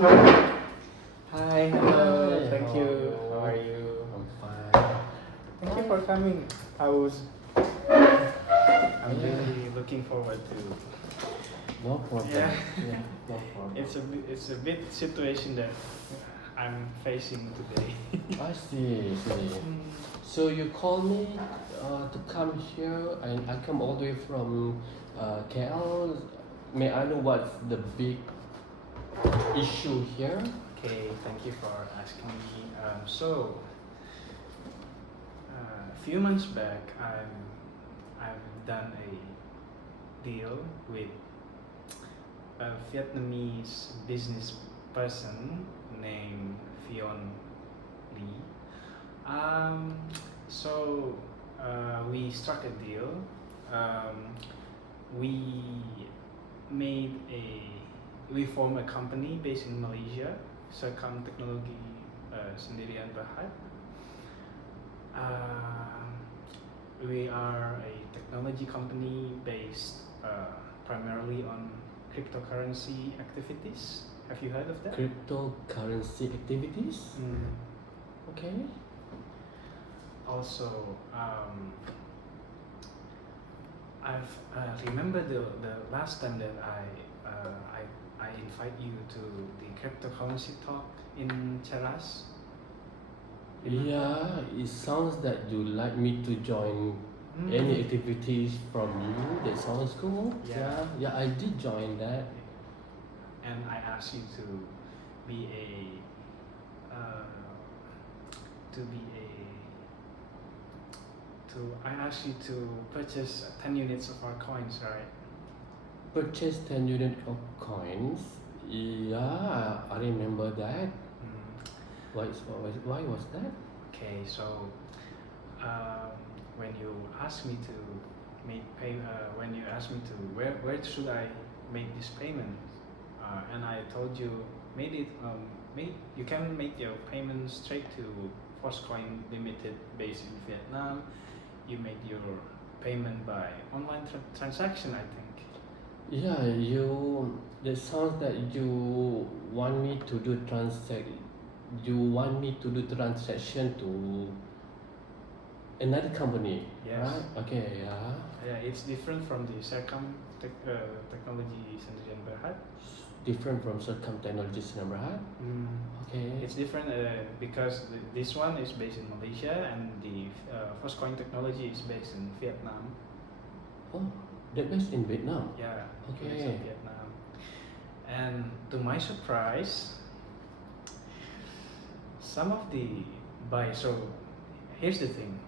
Hi, hello, Hi, thank how you. are you? How are you? I'm fine. Thank you for coming. I'm Yeah, really looking forward to. no problem. Yeah, Yeah, no problem. it's a bit situation that I'm facing today. I see, I see. So you call me to come here, and I come all the way from KL. May I know what's the big issue here? Okay, thank you for asking me. A few months back, I've done a deal with a Vietnamese business person named Fion Lee. Um, so we struck a deal. We made a we formed a company based in Malaysia, Serkam Teknologi Sendirian Berhad. We are a technology company based primarily on cryptocurrency activities. Have you heard of that? Cryptocurrency activities? Mm. Okay. Also, I've remember the last time that I invite you to the cryptocurrency talk in Cheras. Yeah, it sounds that you like me to join any activities from you. That sounds cool. Yeah. Yeah, I did join that. And I asked you to be to be a I asked you to purchase 10 units of our coins, right? Purchase 10 units of coins. Yeah, I remember that. Why was that? Okay, so um, when you asked me to when you asked me to where should I make this payment, and I told you you can make your payment straight to Coin Limited based in Vietnam. You made your payment by online transaction, I think. Yeah, that sounds that you want me to do transaction to another company. Yes. Right? Okay, yeah. Yeah, it's different from the Technology Sendirian Berhad. Different from Sulthan technologies number high. Okay. It's different because this one is based in Malaysia and the Coin Technology is based in Vietnam. Oh, they're based in Vietnam. Yeah. Okay. Based in Vietnam. And to my surprise, some of the buyers. So here's the thing: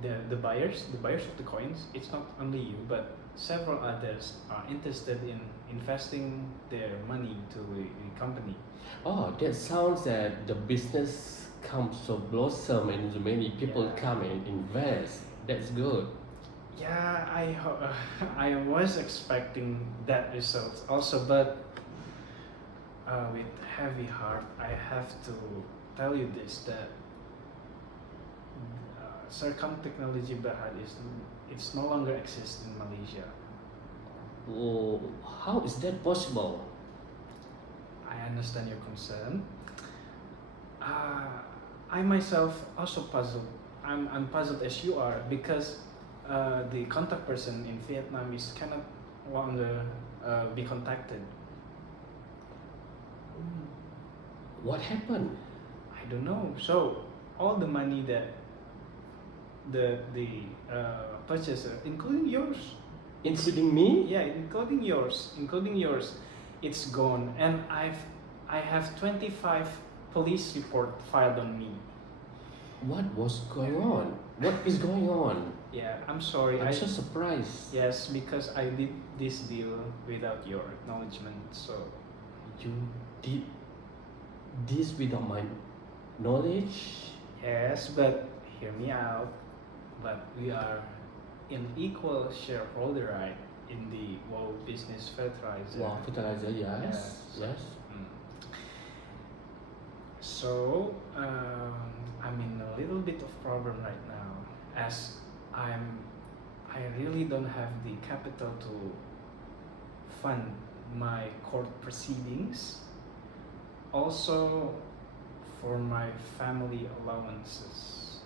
the buyers of the coins. It's not only you, but several others are interested in investing their money to the company. Oh, that sounds that the business comes so blossom and many people Yeah. come and invest. That's good. Yeah, I was expecting that result also, but with heavy heart, I have to tell you this that Serkam Technology Berhad it's no longer exists in Malaysia. Oh, how is that possible? I understand your concern. I myself also puzzled. I'm puzzled as you are because the contact person in Vietnam is cannot longer be contacted. What happened? I don't know. So all the money that the purchaser, including yours, Including me? yeah, including yours, it's gone. And I have 25 police report filed on me. What was going on? What is going on? Yeah, I'm sorry. I'm so surprised. Yes, because I did this deal without your acknowledgement. So You did this without my knowledge? yes, but hear me out. But we are in equal shareholder, right, in the WOW Business Fertilizer. Wow, fertilizer, yes. Yes. Mm. So I'm in a little bit of problem right now, as I really don't have the capital to fund my court proceedings. also for my family allowances,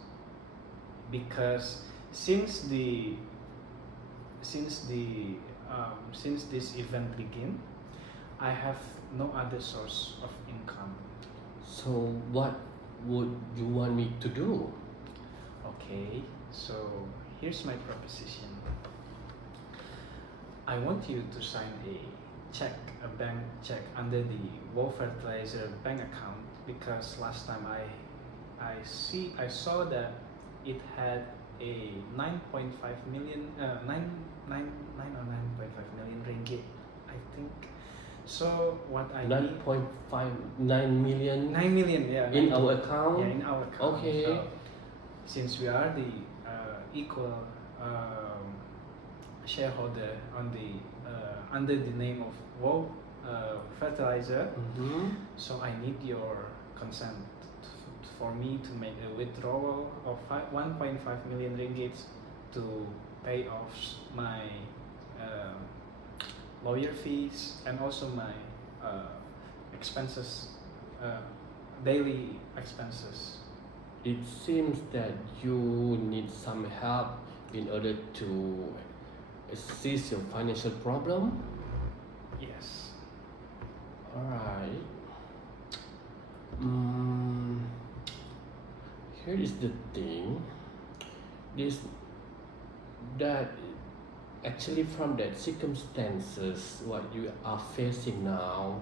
because since the since this event began, I have no other source of income. So what would you want me to do? Okay, so here's my proposition. I want you to sign a bank check under the War Fertilizer bank account, because last time I saw that it had a 9.5 million, 9.5 million ringgit, I think. So what I need 9.59 million 9 million, yeah, in 9 our account? yeah, in our account. Okay. So, since we are the equal shareholder on the under the name of Wow Fertilizer, so I need your consent for me to make a withdrawal of 1.5 million ringgit to pay off my lawyer fees and also my expenses, daily expenses. It seems that you need some help in order to assist your financial problem. Yes. Alright. Here is the thing. This that actually from that circumstances what you are facing now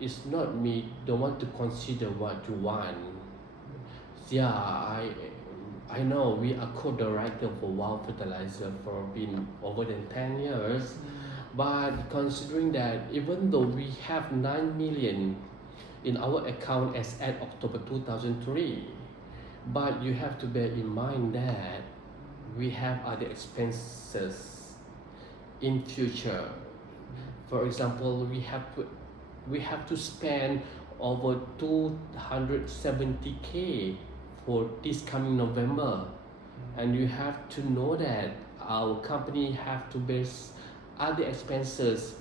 is not me don't want to consider what you want. Yeah, I know we are co-director for Wow Fertilizer for been over than 10 years, but considering that even though we have 9 million in our account as at October 2003, but you have to bear in mind that we have other expenses in future. For example, we have to spend over 270k for this coming November, and you have to know that our company have to bear other expenses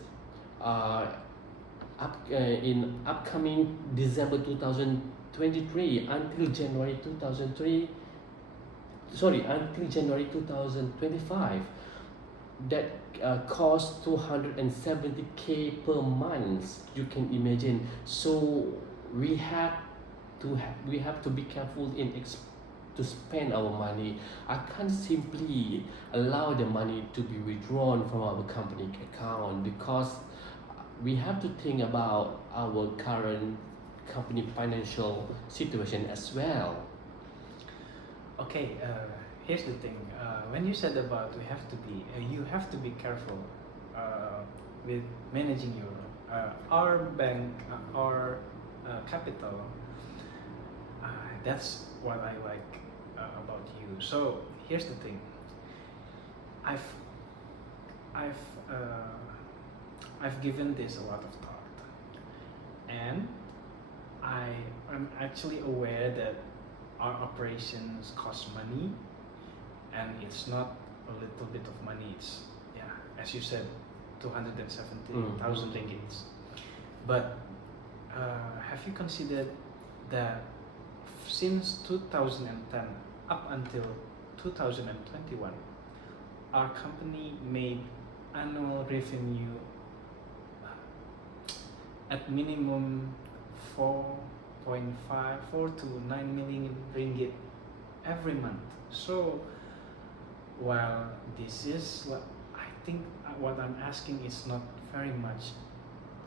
in upcoming December 2023 until January 2025 that cost 270k per month. You can imagine. So we have to be careful to spend our money. I can't simply allow the money to be withdrawn from our company account, because we have to think about our current company financial situation as well. Okay, here's the thing. When you said about you have to be careful with managing your our bank, our capital. That's what I like about you. So here's the thing. I've given this a lot of thought, and I am actually aware that our operations cost money, and it's not a little bit of money. It's, yeah, as you said, 270,000 ringgit. But have you considered that since 2010 up until 2021, our company made annual revenue at minimum 4 to 9 million ringgit every month. So while this is, I think what I'm asking is not very much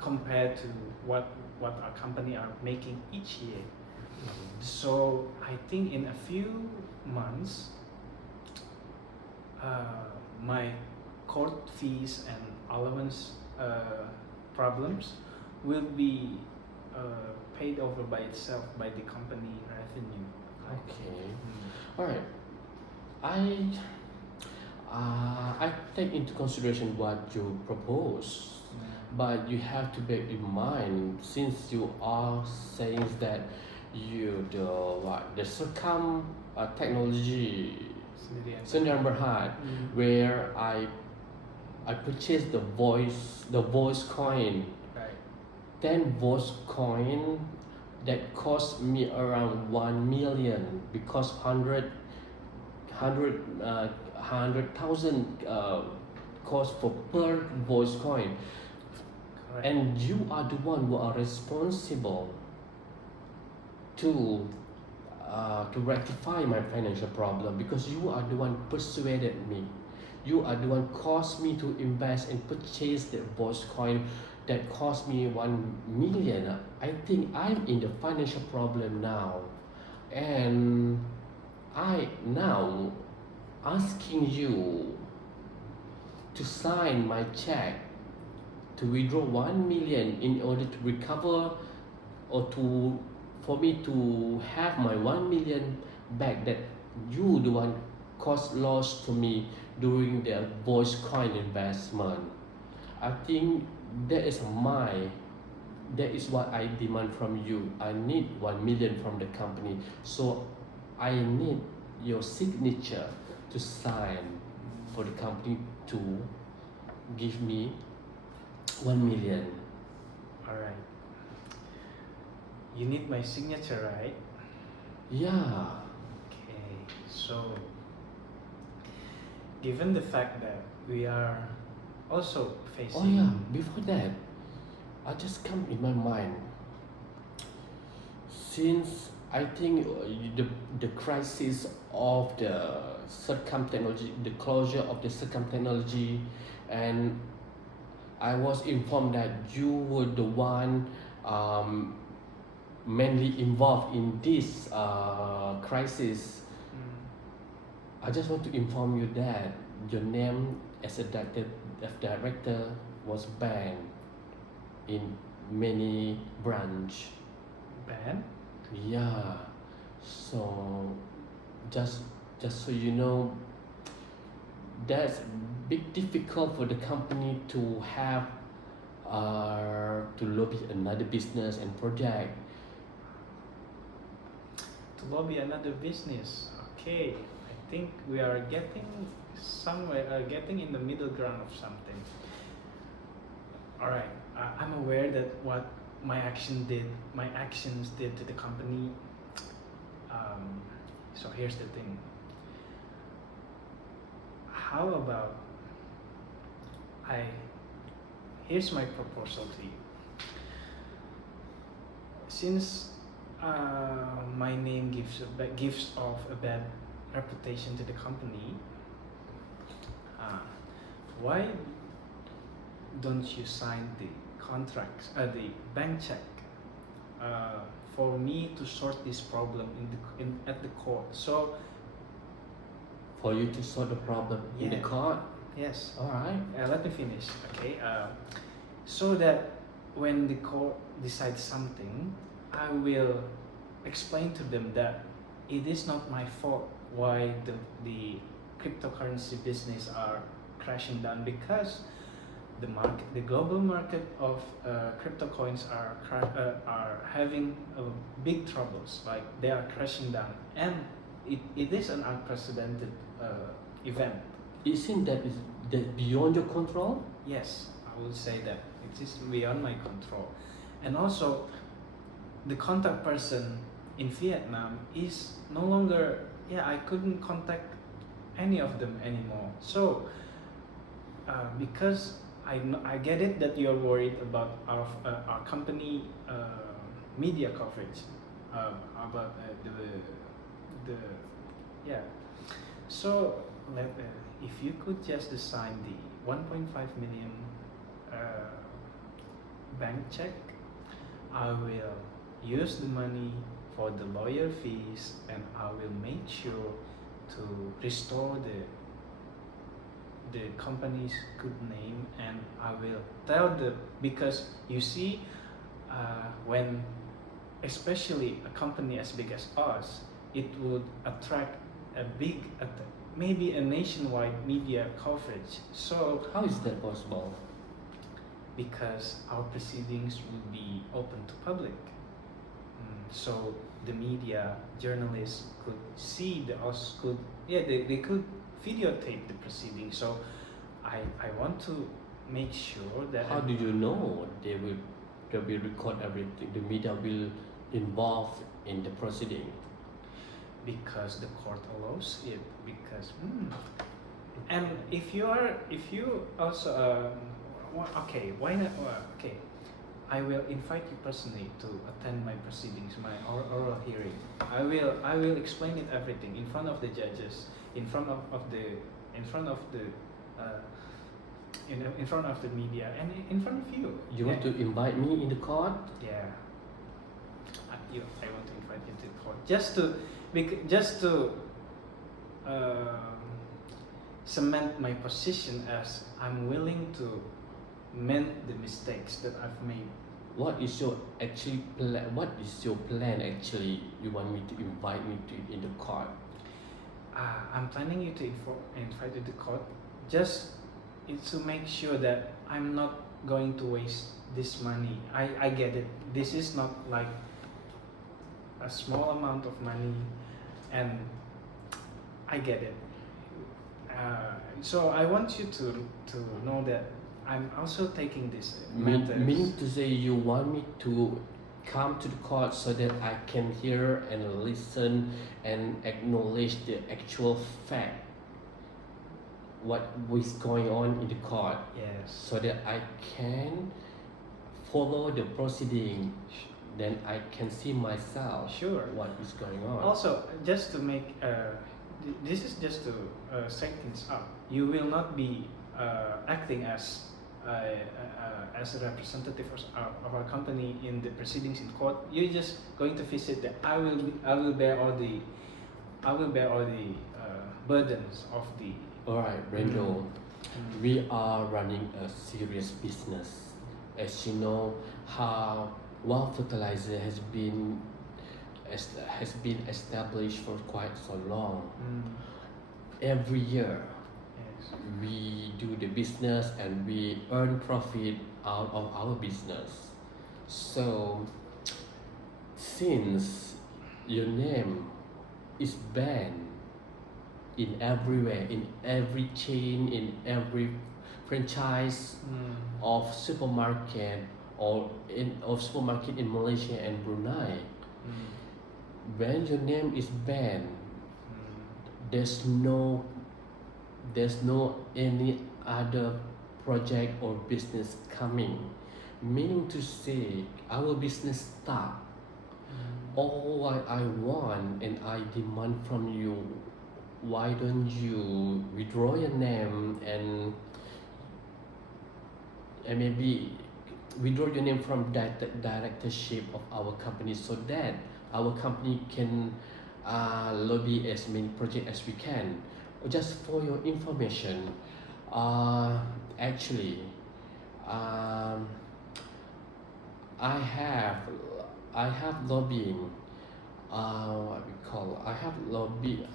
compared to what our company are making each year. So I think in a few months, my court fees and allowance problems will be paid over by itself by the company revenue. Okay. All right. I take into consideration what you propose, but you have to bear in mind, since you are saying that the circum technology Sendirian Berhad, where I purchased the voice coin. Right. 10 voice coin that cost me around 1 million because 100,000 cost for per voice coin. Correct. And you are the one who are responsible to rectify my financial problem because you are the one persuaded me. You are the one caused me to invest and purchase the voice coin that cost me 1 million. I think I'm in the financial problem now, and I now asking you to sign my check to withdraw 1 million in order to recover or to for me to have my 1 million back that you the one caused loss to me during the voice coin investment. I think that is what I demand from you. I need 1 million from the company, so I need your signature to sign for the company to give me 1 million. All right. You need my signature, right? Yeah. Okay. So, given the fact that we are also facing. Oh yeah. Before that, I just come in my mind. Since I think the crisis of the circum technology, the closure of the circum technology, and I was informed that you were the one mainly involved in this crisis. I just want to inform you that your name as a director was banned in many branch. Banned? Yeah. So just so you know, that's big difficult for the company to have to lobby another business and project. To lobby another business. Okay. I think we are getting somewhere, getting in the middle ground of something. All right. I'm aware that what my actions did to the company. So here's the thing. How about here's my proposal to you. Since my name gives off a bad reputation to the company, why don't you sign the contracts, the bank check, for me to sort this problem at the court? So For you to solve the problem in the Yeah. court. yes, All right. let me finish. Okay, so that when the court decides something, I will explain to them that it is not my fault why the cryptocurrency business are crashing down, because the global market of crypto coins are having big troubles. Like they are crashing down, and it is an unprecedented event. Isn't that beyond your control? Yes, I would say that it is beyond my control. And also, the contact person in Vietnam is no longer, I couldn't contact any of them anymore. So, because I get it that you're worried about our company media coverage, about the yeah. So if you could just assign the 1.5 million bank check, I will use the money for the lawyer fees, and I will make sure to restore the company's good name. And I will tell because you see, when especially a company as big as us, it would attract maybe a nationwide media coverage. So How is that possible? because our proceedings will be open to public, so the media journalists could see they could videotape the proceedings. So I want to make sure that How do you know they will record everything? The media will involved in the proceeding? Because the court allows it. Because and if you also okay, why not? Okay, I will invite you personally to attend my proceedings, my oral hearing. I will explain it everything in front of the judges, in front of the in front of the in front of the media, and in front of you. You want to invite me in the court? Yeah. I want to invite you to the court just to cement my position as I'm willing to mend the mistakes that I've made. What is your actually plan? What is your plan actually? You want me to invite me to in the court? I'm planning you to invite you to court just to make sure that I'm not going to waste this money. I get it. This is not like a small amount of money, and I get it. So I want you to know that I'm also taking this matters. Meaning to say you want me to come to the court so that I can hear and listen and acknowledge the actual fact what is going on in the court, Yes. so that I can follow the proceeding, then I can see myself Sure. what is going on. Also, just to make this is just to set things up. You will not be acting as a representative of our company in the proceedings in court. You're just going to visit that. I will bear all the burdens of the. Alright, Brendo, we are running a serious business. As you know, how Wow Fertilizer has been established for quite so long. Every year, Yes. we do the business and we earn profit out of our business. So, since your name is banned in everywhere, in every chain, in every franchise of supermarket of supermarket in Malaysia and Brunei, when your name is banned, there's no any other project or business coming. Meaning to say, our business stop. All what I want and I demand from you, why don't you withdraw your name and maybe withdraw your name from that directorship of our company, so that our company can lobby as many projects as we can. Just for your information, actually, I have lobbying.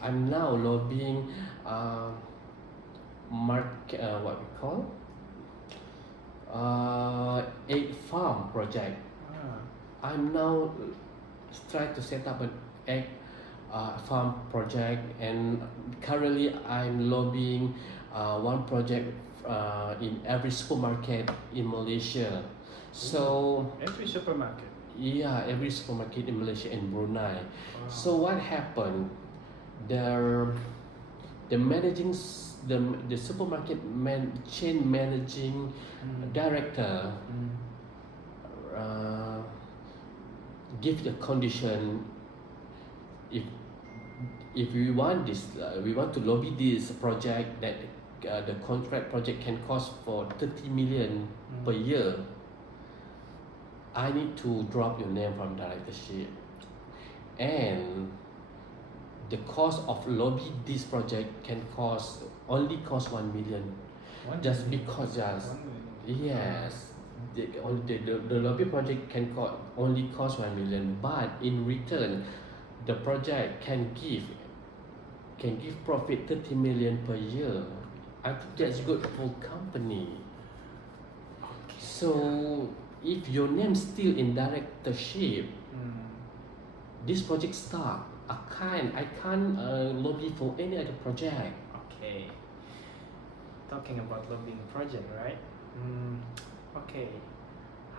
I'm now lobbying egg farm project. I'm now trying to set up an egg farm project, and currently I'm lobbying one project in every supermarket in Malaysia. So Every supermarket. yeah, every supermarket in Malaysia and Brunei. So what happened? The supermarket chain managing director give the condition, if we want this, we want to lobby this project that the contract project can cost for 30 million per year. I need to drop your name from directorship, and the cost of lobby this project can only cost 1 million. Just because yes, the lobby project can only cost 1 million, but in return, the project can give profit 30 million per year. I think that's good for company. So if your name still in directorship, this project stop. I can't lobby for any other project. Okay. Talking about lobbying project, right? Okay.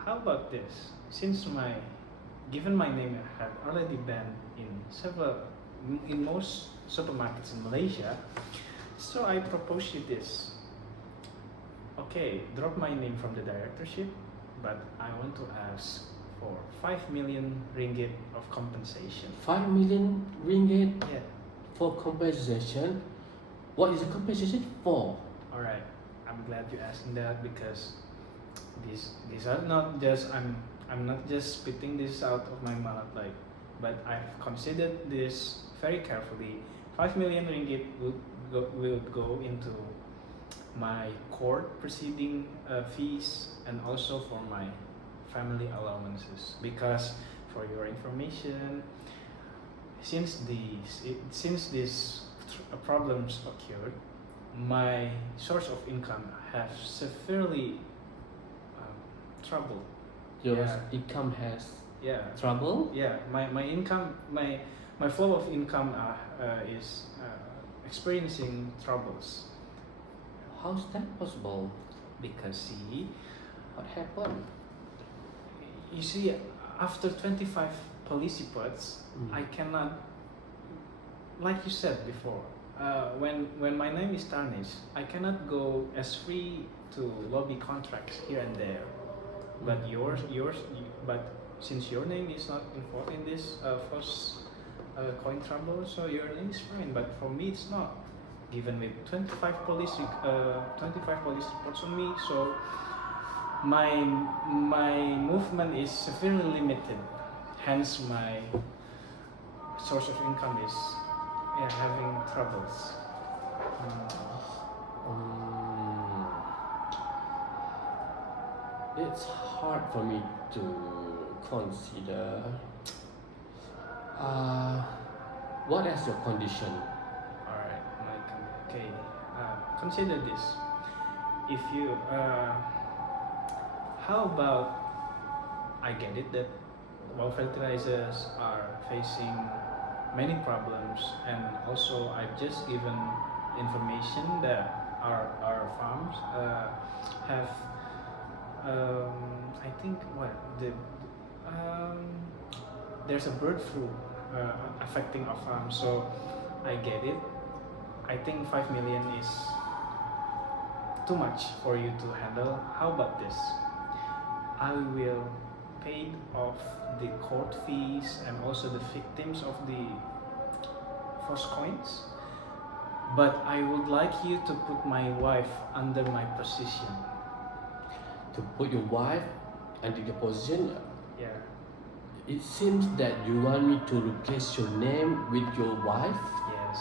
How about this? Since my given my name had already been in most supermarkets in Malaysia, so I propose you this. Okay, drop my name from the directorship, but I want to ask for 5 million ringgit of compensation. 5 million ringgit Yeah. for compensation? What is the compensation for? All right. I'm glad you asked that because these are not just I'm not just spitting this out of my mouth but I've considered this very carefully. 5 million ringgit will go into my court proceeding fees and also for my family allowances, because for your information, since these problems occurred, my source of income has severely troubled. Your Yeah. income has Yeah. trouble? Yeah, my income, my flow of income is experiencing troubles How's that possible? because see, What happened? you see, after 25 police reports, I cannot, like you said before, when my name is tarnished, I cannot go as free to lobby contracts here and there. But but since your name is not involved in this false coin trouble, so your name is fine. But for me, it's not. Given with 25 police reports on me, so my movement is severely limited. Hence, my source of income is having troubles. It's hard for me to consider. What is your condition? Alright, okay. Consider this. If you, how about, I get it that well fertilizers are facing many problems, and also I've just given information that our farms have I think there's a bird flu affecting our farm, so I get it. I think 5 million is too much for you to handle. How about this? I will pay off the court fees and also the victims of the false coins, but I would like you to put my wife under my position. To put your wife under your position? Yeah. It seems that you want me to replace your name with your wife? Yes.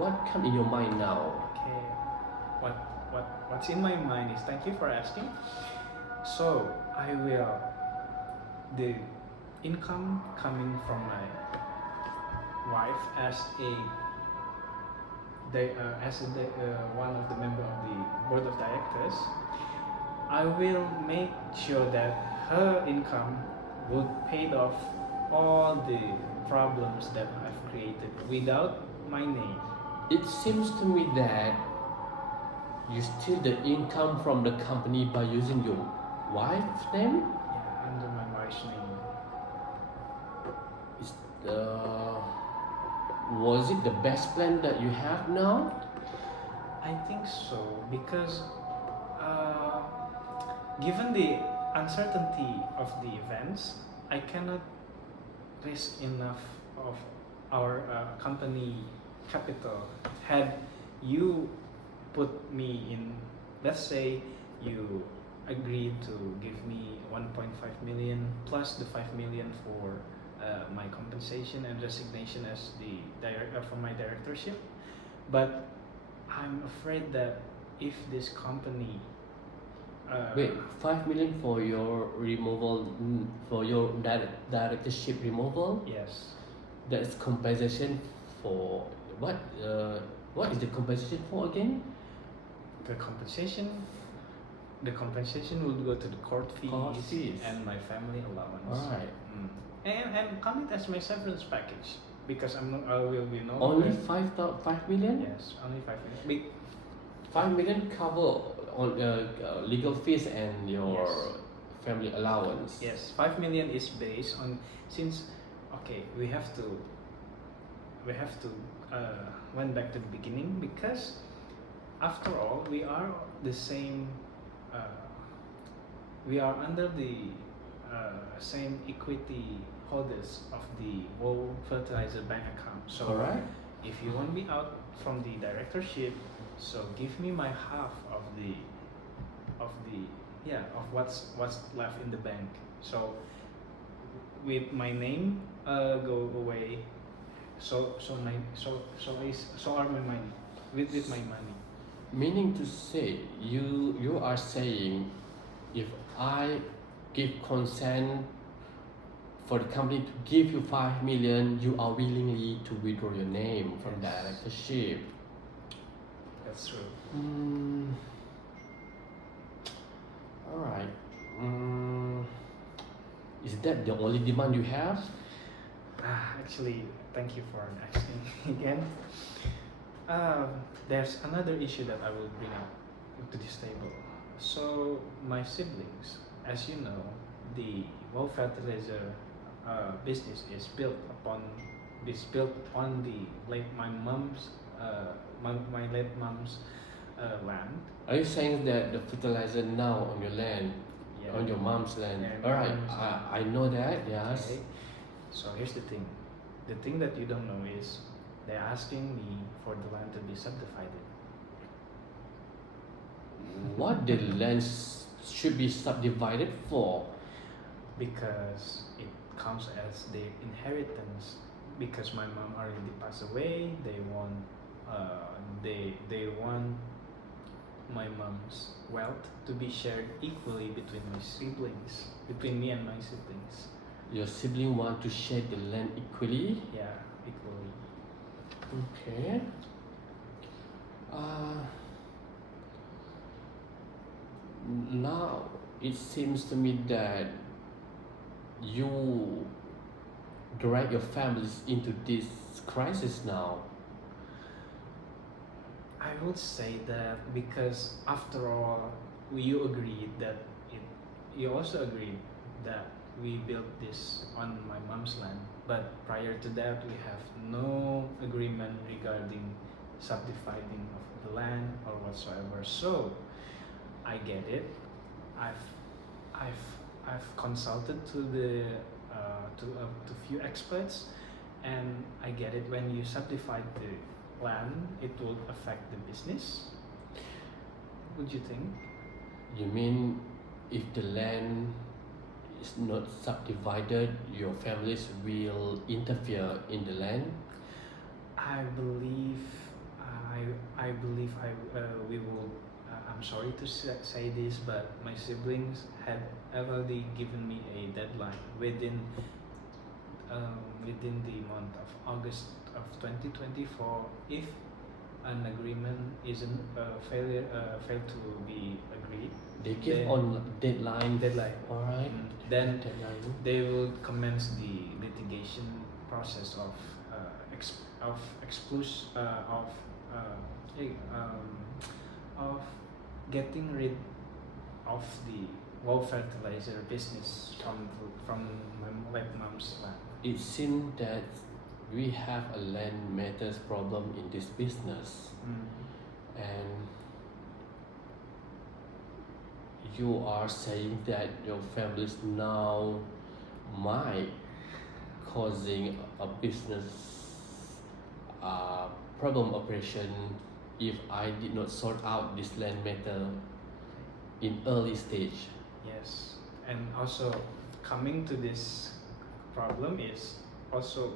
What come in your mind now? Okay. What's in my mind is, thank you for asking. So the income coming from my wife as one of the member of the board of directors, I will make sure that her income would pay off all the problems that I've created without my name. It seems to me that you steal the income from the company by using your wife's name? Yeah, under my wife's name. Was it the best plan that you have now? I think so, because given the uncertainty of the events, I cannot risk enough of our company capital. Had you put me in, let's say you agreed to give me 1.5 million plus the 5 million for my compensation and resignation as the from my directorship, but I'm afraid that if this company Wait, 5 million for your removal, for your directorship removal? yes, That's compensation for what? What is the compensation for again? the compensation will go to the court fees, and my family allowance. Alright. And count it as my severance package, because I will be no Only longer. 5 million? Yes, only 5 million. Big. 5 million cover all legal fees and your Yes. family allowance. Yes, 5 million is based on, since okay we have to went back to the beginning, because after all we are the same, uh, we are under the same equity holders of the whole fertilizer bank account. So Correct? if you want me out from the directorship, so give me my half of the yeah, of what's left in the bank. So with my name go away, so are my money, with my money. Meaning to say, you are saying, if I give consent for the company to give you 5 million, you are willingly to withdraw your name from Yes. directorship. That's true. Alright. Is that the only demand you have? Actually, thank you for asking again. There's another issue that I will bring up to this table. So my siblings, as you know, the well fertilizer business is built on the late my late mom's land. Are you saying that the fertilizer now on your land, Yeah. on your mom's land? Yeah, my Alright, mom's land. I know that, yes. Okay. So here's the thing. The thing that you don't know is they're asking me for the land to be subdivided. What the land should be subdivided for? Because it counts as their inheritance. Because my mom already passed away, they want my mom's wealth to be shared equally between my siblings, between me and my siblings. Your sibling want to share the land equally? Yeah, equally. Okay. Now it seems to me that you drag your families into this crisis now. I would say that because after all, you agreed that you also agreed that we built this on my mom's land, but prior to that, we have no agreement regarding subdividing of the land or whatsoever. So, I get it. I've consulted to the to few experts, and I get it. When you subdivide the land, it will affect the business. Would you think? You mean if the land is not subdivided, your families will interfere in the land? I believe we will. I'm sorry to say this, but my siblings had already given me a deadline within the month of August of 2024. If an agreement isn't failed to be agreed, They give then on deadline. Alright. then Deadline. they will commence the litigation process of of getting rid of the wow fertilizer business from my late mom's land. It seems that we have a land matters problem in this business, and you are saying that your families now might causing a business problem operation if I did not sort out this land matter in early stage. Yes, and also coming to this problem is also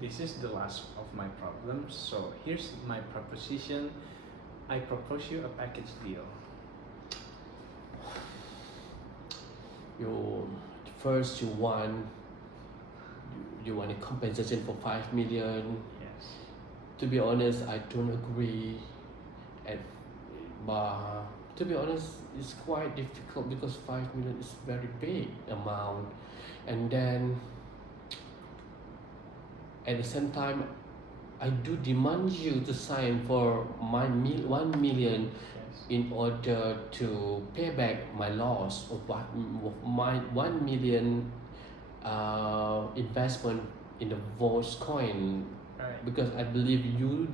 this is the last of my problems. So here's my proposition. I propose you a package deal. You want a compensation for 5 million. Yes. To be honest, I don't agree. But to be honest, it's quite difficult because 5 million is very big amount, and then At the same time, I do demand you to sign for my 1 million Yes. in order to pay back my loss of my 1 million investment in the Voice coin, Right. because I believe you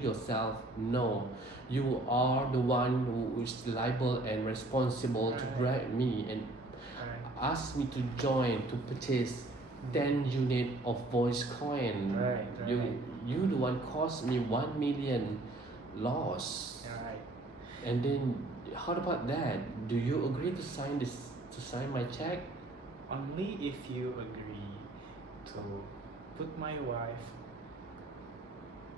yourself know you are the one who is liable and responsible to Right. grant me and Right. ask me to join to purchase 10 unit of Voice coin. Right. You Right. you the one cost me 1 million loss. Right. And then how about that? Do you agree to sign my check? Only if you agree to put my wife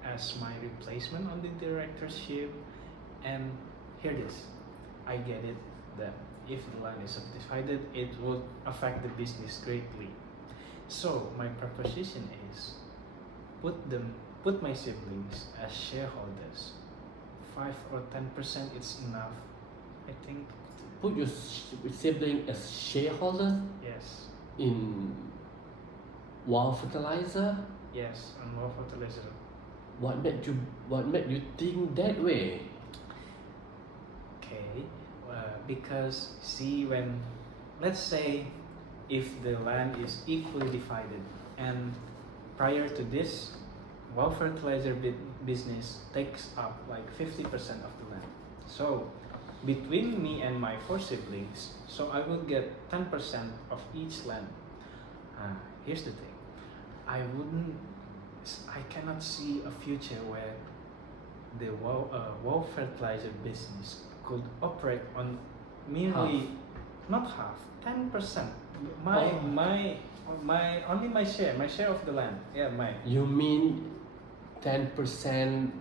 as my replacement on the directorship. And hear this, I get it that if the land is subdivided, it would affect the business greatly. So my proposition is put my siblings as shareholders. 5 or 10% is enough, I think. Put your sibling as shareholder Yes. in Wow Fertilizer? Yes, and more fertilizer. What made you think that way? Okay, because see, when, let's say, if the land is equally divided, and prior to this, wow fertilizer business takes up like 50% of the land. So between me and my 4 siblings, so I will get 10% of each land. Here's the thing, I cannot see a future where the wow fertilizer business could operate on merely not half, 10%. My Oh. my only my share of the land. Yeah, my. You mean 10%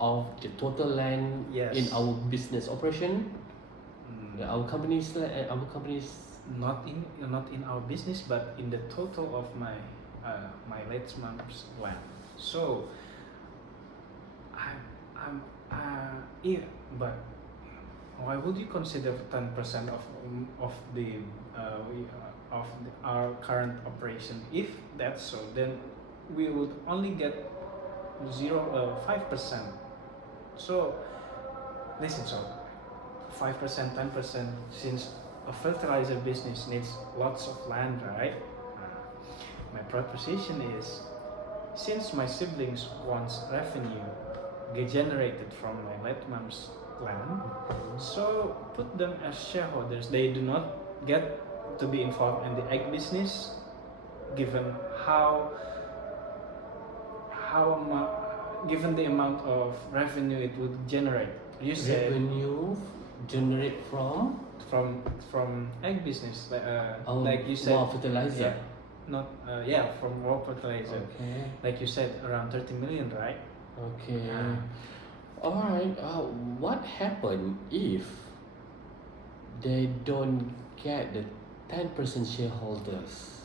of the total land Yes. in our business operation? Mm, Our company's not in our business, but in the total of my my late mom's land. So I'm yeah, but why would you consider 10% of the our current operation? If that's so, then we would only get 5%. So listen, so 5%, 10%, since a fertilizer business needs lots of land, right? My proposition is, since my siblings wants revenue get generated from my late mom's land, so put them as shareholders. They do not get to be involved in the egg business, given given the amount of revenue it would generate. You said revenue generate from egg business, our like you said. Wow Fertilizer. Not from raw fertilizer. Okay. Like you said, around 30 million, right? Okay. Alright. What happen if they don't get the 10% shareholders?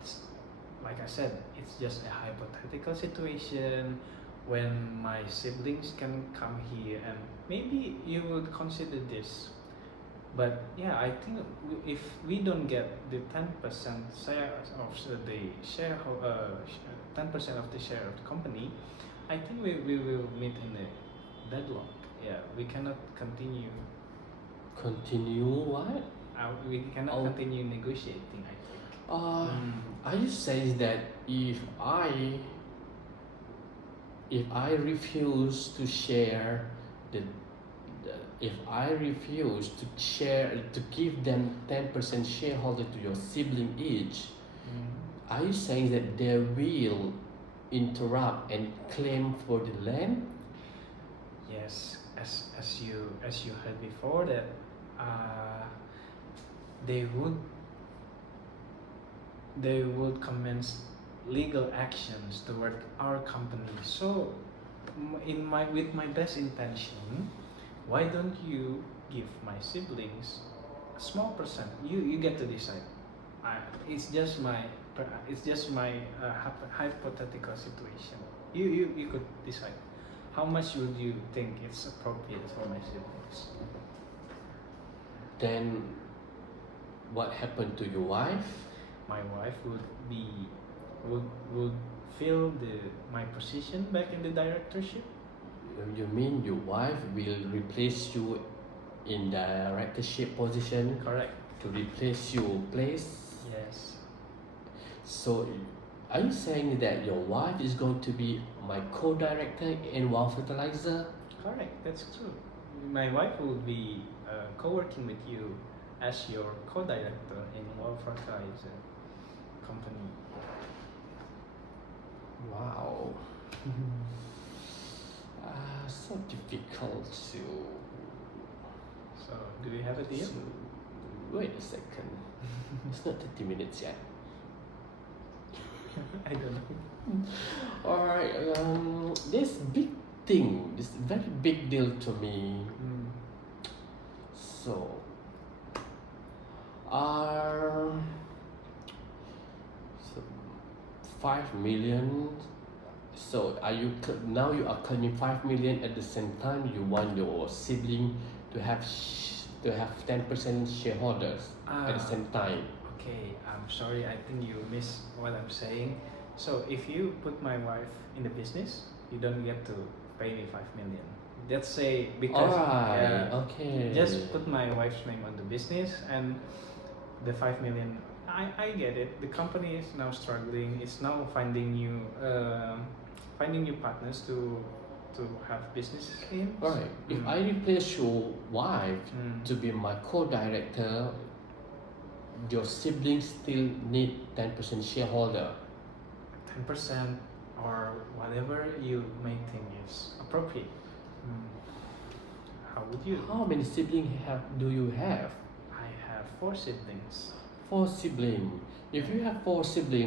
It's like I said, it's just a hypothetical situation when my siblings can come here, and maybe you would consider this. But yeah, I think if we don't get the 10% share of the share, 10% of the share of the company, I think we will meet in a deadlock. Yeah, we cannot continue. Continue what? We cannot Oh. continue negotiating, I think. Are you saying that if I refuse to share if I refuse to give them 10% shareholder to your sibling each, are you saying that they will interrupt and claim for the land? Yes, as you heard before that, they would commence legal actions toward our company. So with my best intention, why don't you give my siblings a small percent? You get to decide. It's just my hypothetical situation. You could decide. How much would you think it's appropriate for my siblings? Then what happened to your wife? My wife would be would fill my position back in the directorship. You mean your wife will replace you in the directorship position Correct. to replace your place? Yes. So, are you saying that your wife is going to be my co-director in Wow Fertilizer? Correct. That's true. My wife will be co-working with you as your co-director in Wow Fertilizer company. Wow. So difficult to. So, do we have a deal? Wait a second. It's not 30 minutes yet. I don't know. Alright, this big thing, this very big deal to me. So, so 5 million. So now you are claiming 5 million at the same time you want your sibling to have 10% shareholders at the same time. Okay, I'm sorry. I think you missed what I'm saying. So if you put my wife in the business, you don't get to pay me 5 million. Let's say because Okay. just put my wife's name on the business and the 5 million. I get it. The company is now struggling. It's now finding new partners to have business in. Alright. If I replace your wife to be my co-director, your siblings still need 10% shareholder. 10% or whatever you may think is appropriate. How would you? How many siblings do you have? I have 4 siblings. 4 siblings. If you have 4 siblings,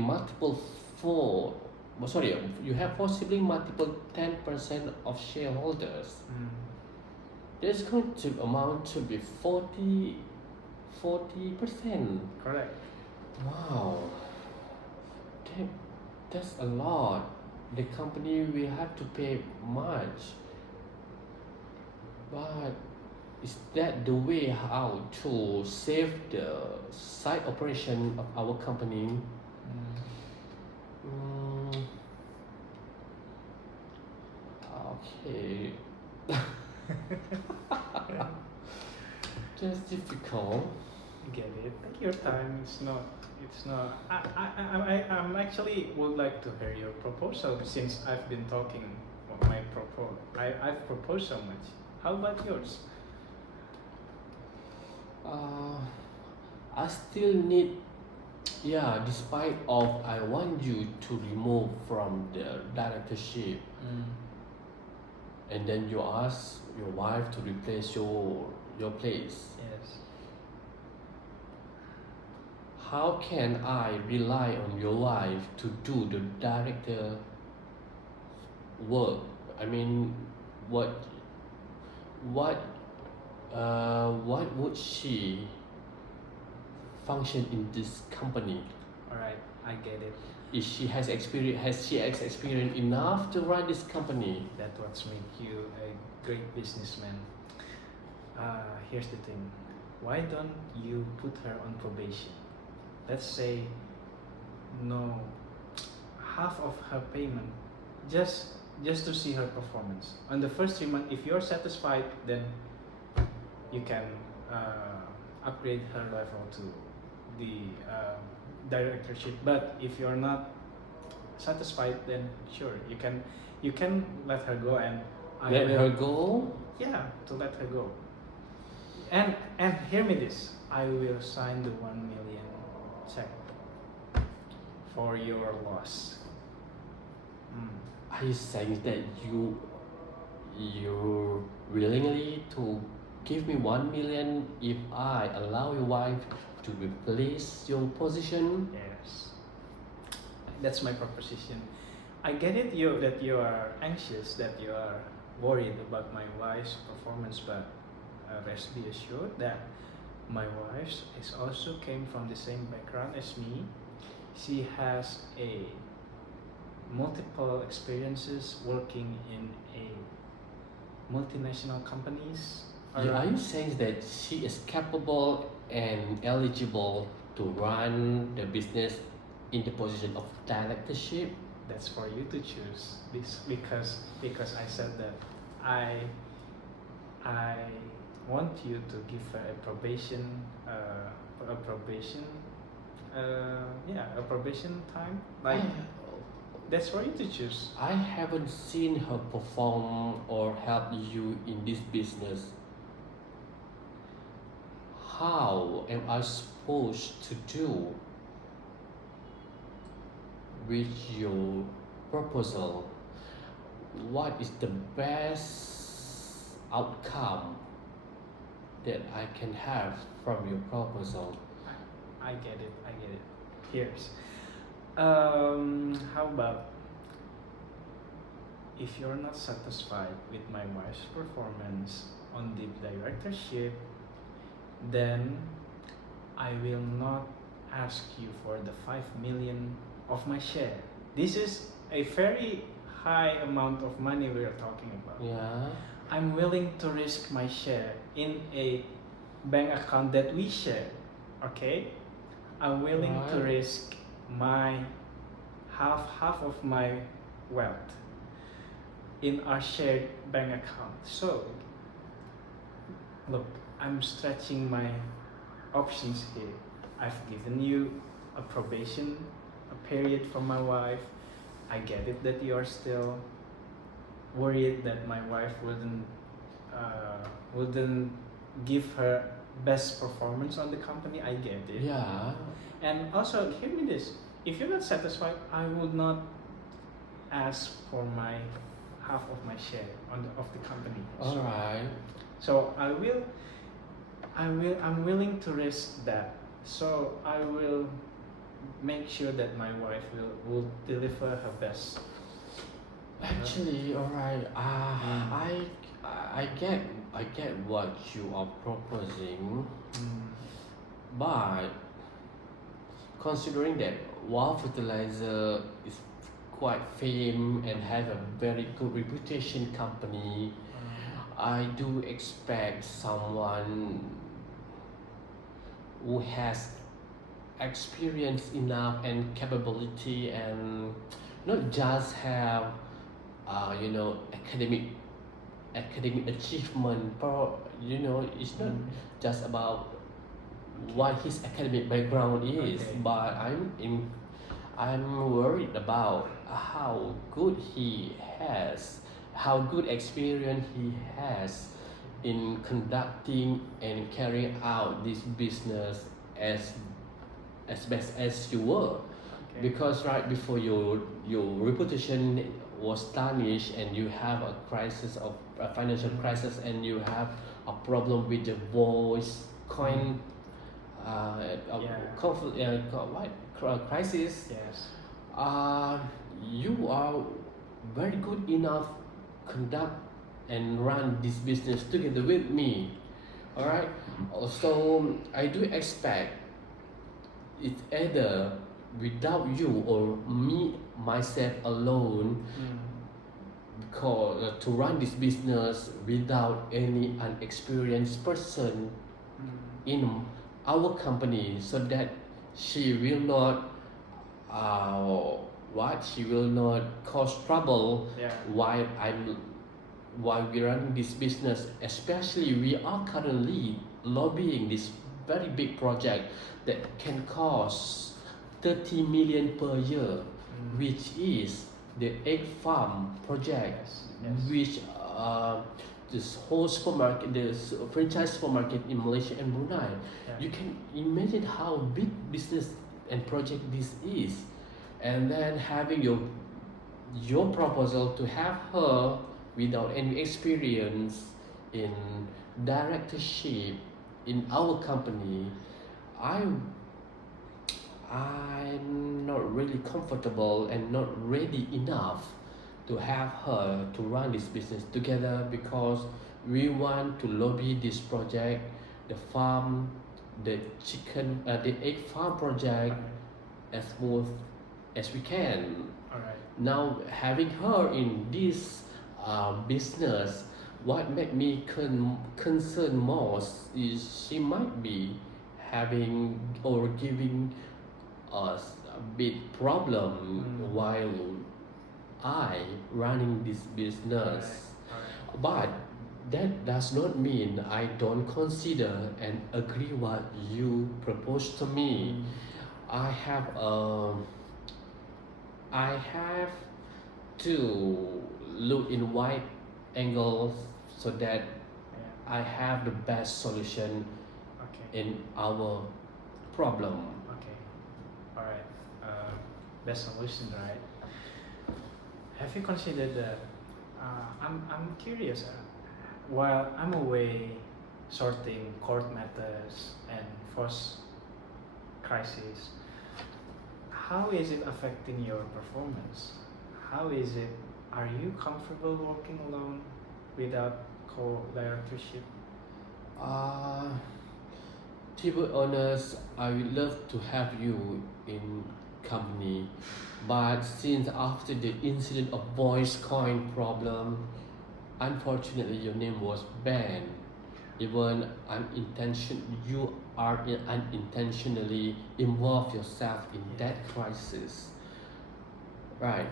you have 4 siblings, multiple 10% of shareholders. That's going to amount to be 40%. Correct. Wow. That's a lot. The company will have to pay much. But is that the way how to save the side operation of our company? Okay. That's difficult. Get it. Take your time. It's not. I'm actually would like to hear your proposal since I've been talking about my proposal. I've proposed so much. How about yours? I still need, despite of I want you to remove from the directorship, and then you ask your wife to replace your place. Yes. How can I rely on your wife to do the director work? I mean, what would she function in this company? Alright, I get it. Has she experience enough to run this company? That's what makes you a great businessman. Here's the thing. Why don't you put her on probation? Let's say no half of her payment just to see her performance. On the first 3 months, if you're satisfied, then you can upgrade her level to the directorship. But if you're not satisfied, then sure, you can let her go, and her go? Yeah, to let her go. And hear me this. I will sign the 1 million check for your loss. Are you saying that you willingly to give me 1 million if I allow your wife to replace your position? Yes. That's my proposition. I get it that you are anxious, that you are worried about my wife's performance, but rest be assured that my wife is also came from the same background as me. She has a multiple experiences working in a multinational companies. Are you saying that she is capable and eligible to run the business in the position of directorship? That's for you to choose. This because I said that I I want you to give a probation a probation a probation time, like that's for you to choose. I haven't seen her perform or help you in this business. How am I supposed to do with your proposal? What is the best outcome that I can have from your proposal? I get it. I get it. Here's how about if you're not satisfied with my wife's performance on the directorship, then I will not ask you for the 5 million of my share. This is a very high amount of money we are talking about. Yeah. I'm willing to risk my share in a bank account that we share. Okay? I'm willing to Right. risk my half of my wealth in our shared bank account. So look, I'm stretching my options here. I've given you a probation, a period for my wife. I get it that you are still worried that my wife wouldn't give her best performance on the company. I get it. Yeah. And also, hear me this: if you're not satisfied, I would not ask for my half of my share of the company. All right. So I'm willing to risk that. So I will make sure that my wife will deliver her best. Actually, all right. I get what you are proposing, but considering that Wow Fertilizer is quite famed and have a very good reputation company, I do expect someone who has experience enough and capability and not just have academic achievement, but it's not just about what his academic background is. Okay. But I'm worried about how good experience he has in conducting and carrying out this business as best as you were. Okay. Because right before your reputation was tarnished and you have a crisis of a financial crisis and you have a problem with the voice coin crisis, Yes. you are very good enough conduct and run this business together with me. All right. So I do expect it's either without you or me myself alone, because to run this business without any unexperienced person in our company, so that she will not cause trouble Yeah. while we run this business. Especially we are currently lobbying this very big project that can cost 30 million per year, which is the egg farm project. Yes. Which this whole supermarket, this franchise supermarket in Malaysia and Brunei. Yeah. You can imagine how big business and project this is, and then having your proposal to have her without any experience in directorship in our company, I'm not really comfortable and not ready enough to have her to run this business together, because we want to lobby this project, the farm, the egg farm project, as smooth as we can. Alright. Now having her in this business, what made me concerned most is she might be having or giving us a big problem while I running this business. But that does not mean I don't consider and agree what you propose to me. I have to look in wide angles so that I have the best solution Okay. in our problem. Okay. All right. Best solution, right? Have you considered that? I'm curious. While I'm away sorting court matters and force crisis, how is it affecting your performance? How is it? Are you comfortable working alone without co-directorship? Uh, to be honest, I would love to have you in company, but since after the incident of voice coin problem, unfortunately your name was banned. Even you are unintentionally involved yourself in that crisis, right?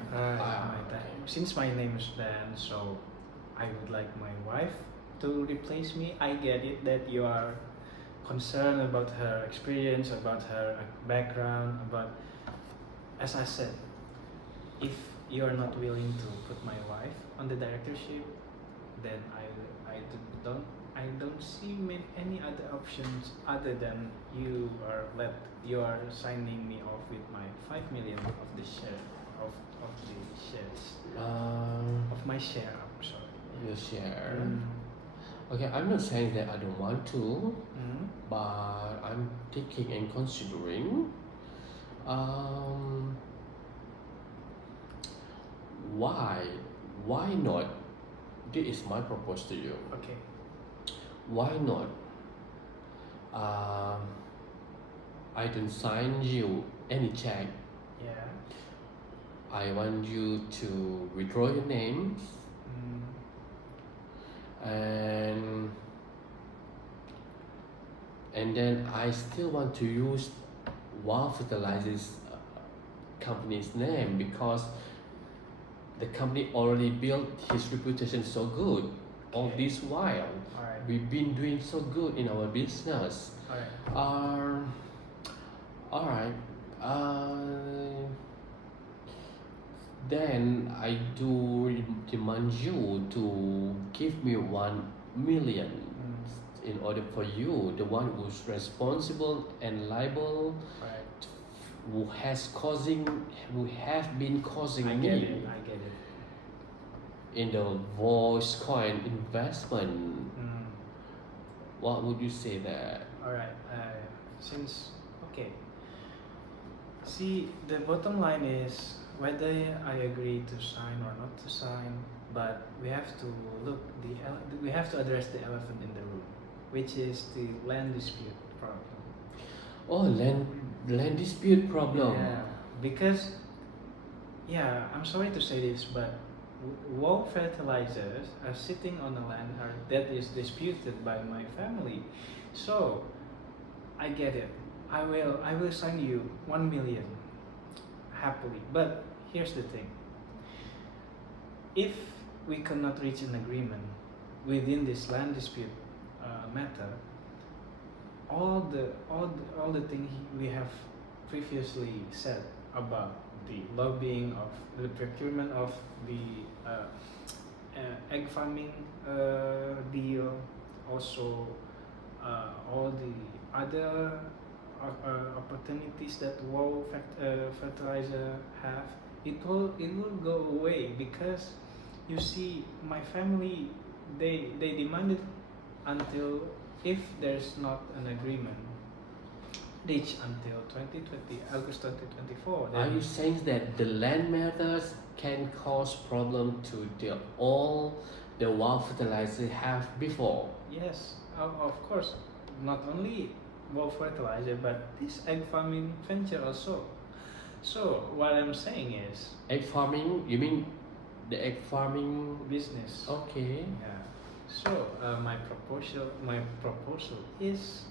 Since my name is Dan, so I would like my wife to replace me. I get it that you are concerned about her experience, about her background, but as I said, if you are not willing to put my wife on the directorship, then I don't see any other options other than you are signing me off with my 5 million of the share of the shares of my share. I'm sorry. Your share. Okay, I'm not saying that I don't want to, but I'm thinking and considering. Why not? This is my proposal to you. Okay. Why not? I don't sign you any check. Yeah. I want you to withdraw your names and then I still want to use Wow Fertilizers company's name because the company already built his reputation so good. All this while, we've been doing so good in our business. Alright. Then I do demand you to give me 1 million in order for you, the one who's responsible and liable, who have been causing I me get it. in the voice coin investment. What would you say that? Alright. See, the bottom line is whether I agree to sign or not to sign, but we have to address the elephant in the room, which is the land dispute problem. Oh, land dispute problem. Yeah, because I'm sorry to say this, but Wow fertilizers are sitting on a land that is disputed by my family. So I get it. I will sign you 1 million happily. But here's the thing. If we cannot reach an agreement within this land dispute matter, all the things we have previously said about the lobbying of the procurement of the egg farming deal, also all the other opportunities that Wow fertilizer have, it will go away because you see my family they demanded until if there's not an agreement reached until August 2024. Are you saying that the land matters can cause problem to all the Wow fertilizer have before? Yes, of course. Not only Wow fertilizer, but this egg farming venture also. So what I'm saying is egg farming. You mean the egg farming business? Okay. Yeah. So my proposal is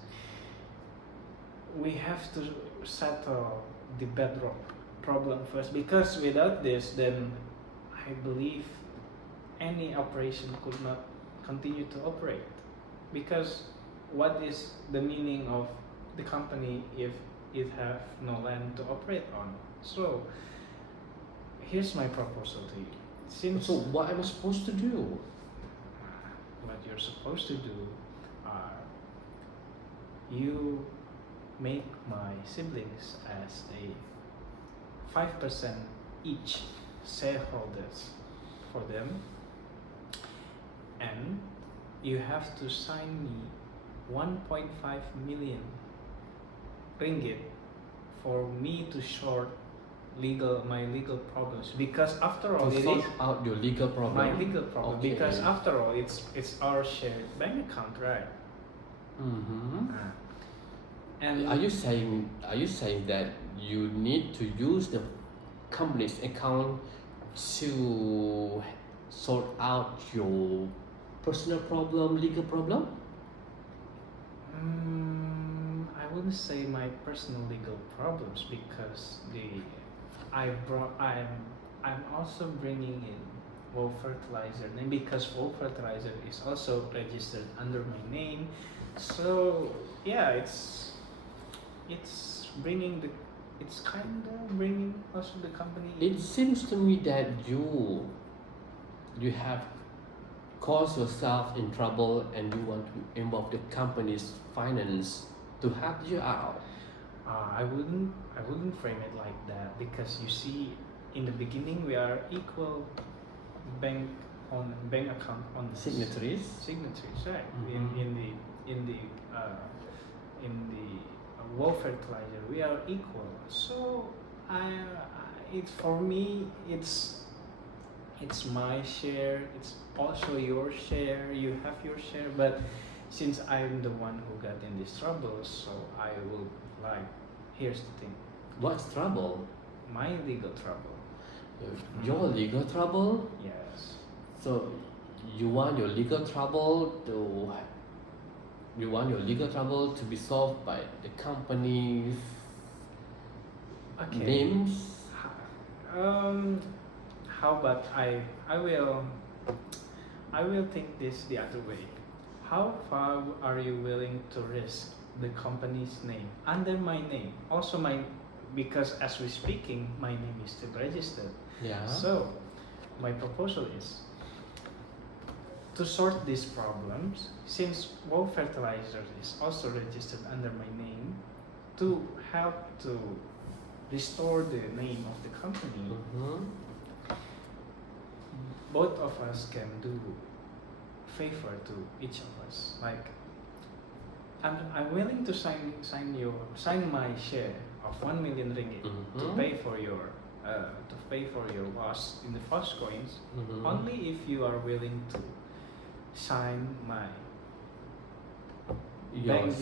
we have to settle the bedrock problem first, because without this, then I believe any operation could not continue to operate. Because what is the meaning of the company if it have no land to operate on? So here's my proposal to you. Since So what am I supposed to do? what you're supposed to do are you make my siblings as a 5% each shareholders for them, and you have to sign me 1.5 million ringgit for me to sort my legal problems, because after all To it sort is out your legal problem. my legal problem. Okay. Because after all it's our shared bank account, right? Mm-hmm. And Are you saying that you need to use the company's account to sort out your personal problem, legal problem? I wouldn't say my personal legal problems, because I'm also bringing in Wool Fertilizer name, because Wool Fertilizer is also registered under my name. So yeah, it's kind of bringing also the company in. It seems to me that you have caused yourself in trouble and you want to involve the company's finance to help you out. I wouldn't frame it like that, because you see, in the beginning we are equal bank account on Signatories. right? Mhm. In the Wool Fertilizer we are equal. So it's for me, it's my share, it's also your share, you have your share, but since I'm the one who got in this trouble, so I will, like, here's the thing, What's trouble? my legal trouble. Your legal trouble? Yes. So you want your legal trouble to be solved by the company's Okay. names? How about I will think this the other way. How far are you willing to risk the company's name under my name? Also because as we're speaking, my name is still registered. Yeah. So my proposal is to sort these problems, since Wool Fertilizer is also registered under my name, to help to restore the name of the company. Mhm. Both of us can do favor to each of us. Like, I'm willing to sign my share of 1 million ringgit to Mhm. pay for your loss in the first coins, Mhm. only if you are willing to sign my Your bank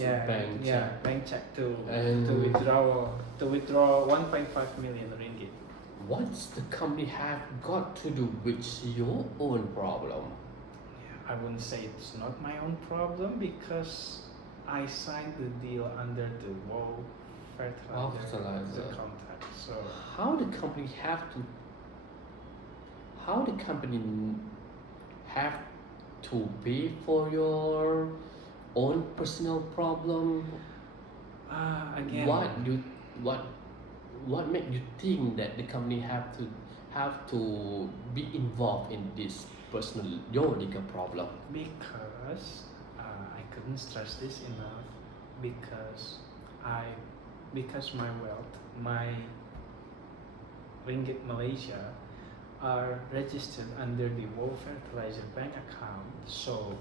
check. bank check to And withdraw 1.5 million ringgit. what's the company have got to do with your own problem? I wouldn't say it's not my own problem, because I signed the deal under the Wool Fertilizer contract. So How the company have to pay for your own personal problem? again, What make you think that the company have to be involved in this your legal problem? because I couldn't stress this enough, because my wealth, my ringgit Malaysia, are registered under the Wool Fertilizer bank account. So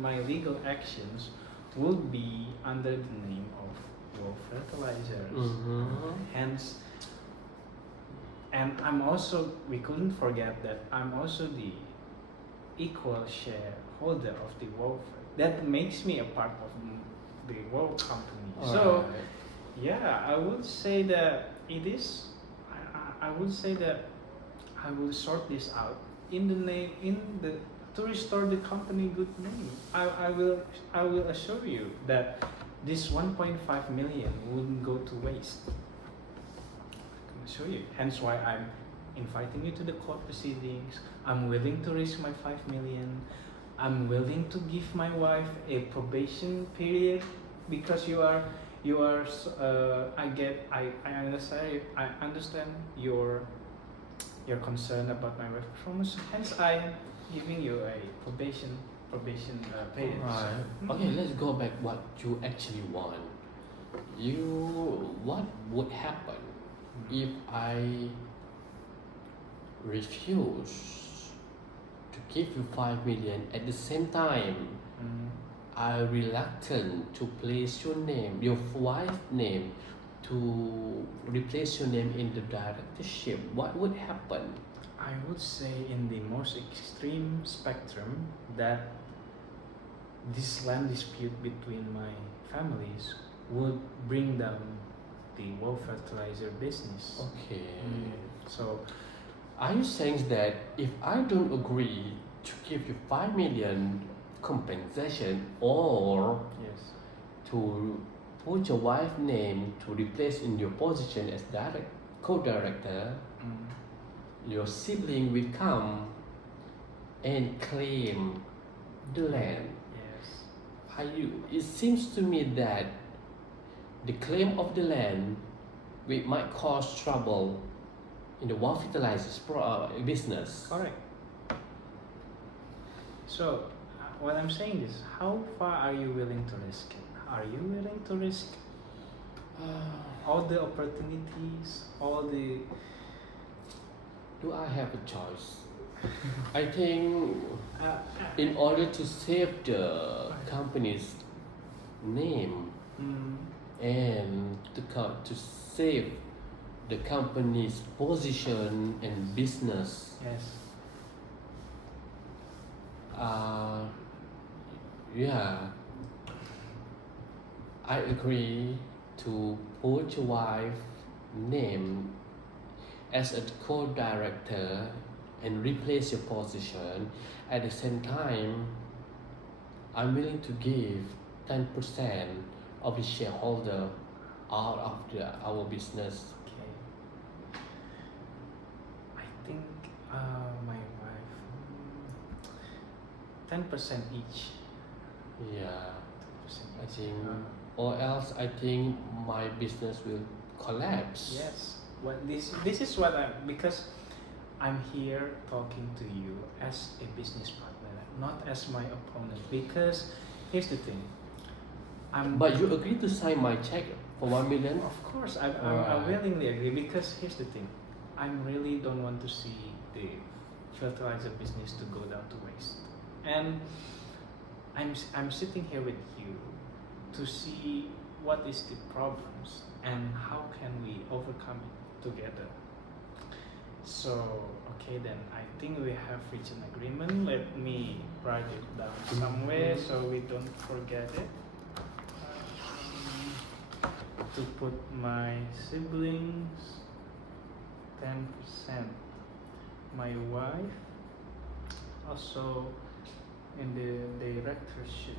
my legal actions will be under the name of Wool Fertilizers. Mhm. Hence, and we couldn't forget that I'm also the equal shareholder of the Wool. That makes me a part of the Wool company. So Alright. yeah, I would say that it is. I would say that I will sort this out to restore the company good name. I will assure you that this 1.5 million wouldn't go to waste. I'm gonna show you. Hence why I'm inviting you to the court proceedings. I'm willing to risk my 5 million. I'm willing to give my wife a probation period because I understand your concern about my work performance. Hence, I'm giving you a probation period. Right. So, Okay, let's go back what you actually want. What would happen if I refuse to give you 5 million at the same time? I'm reluctant to place your name, your wife's name, to replace your name in the directorship. What would happen? I would say in the most extreme spectrum that this land dispute between my families would bring down the wool fertilizer business. Okay. So Are you saying that if I don't agree to give you 5 million compensation or yes, to put your wife's name to replace in your position as co-director, your sibling will come and claim the land? yes, It seems to me that the claim of the land might cause trouble in the wool fertilizers business. correct. So what I'm saying is, how far are you willing to risk it? Are you willing to risk all the opportunities, all the? Do I have a choice? I think in order to save the company's name and to save the company's position and business, Yes. yeah, I agree to put your wife's name as a co-director and replace your position. At the same time, I'm willing to give 10% of the shareholder out of our business. Okay. I think my wife 10% each. Yeah, 10% I each. think, or else I think my business will collapse. Yes. What this is what because I'm here talking to you as a business partner, not as my opponent. Because here's the thing. But you agree to sign my check for 1 million? Of course, I Alright. willingly agree, because here's the thing. I really don't want to see the fertilizer business to go down to waste. And I'm sitting here with you to see what is the problems and how can we overcome it together. So, okay then, I think we have reached an agreement. Let me write it down somewhere so we don't forget it. To put my siblings 10%, my wife also in the directorship.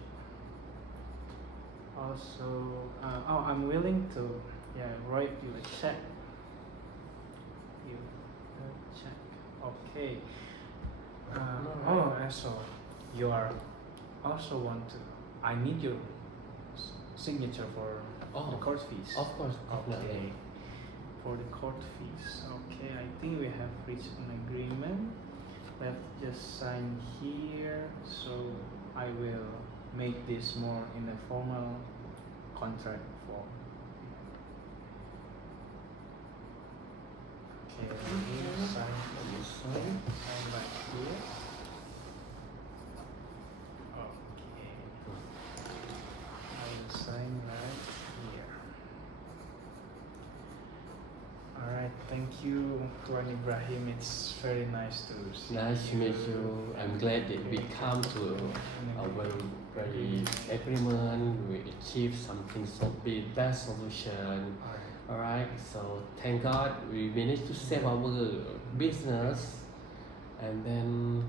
Also, I'm willing to write you a check. Okay. Also, you are also want to. I need your signature for the court fees. Of course, Okay. definitely. For the court fees. Okay, I think we have reached an agreement. Let's just sign here. So I will make this more in a formal contract form. Okay, let me sign right here. Okay. I will sign right here. Alright, thank you, Tuan Ibrahim. It's very nice to see Nice to meet you. I'm glad that we come to a very agreement. We achieve something so big, best solution. Alright, so thank God we managed to save our business, and then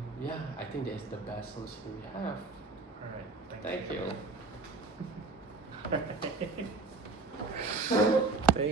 I think that's the best solution we have. Alright, Thank you. Thank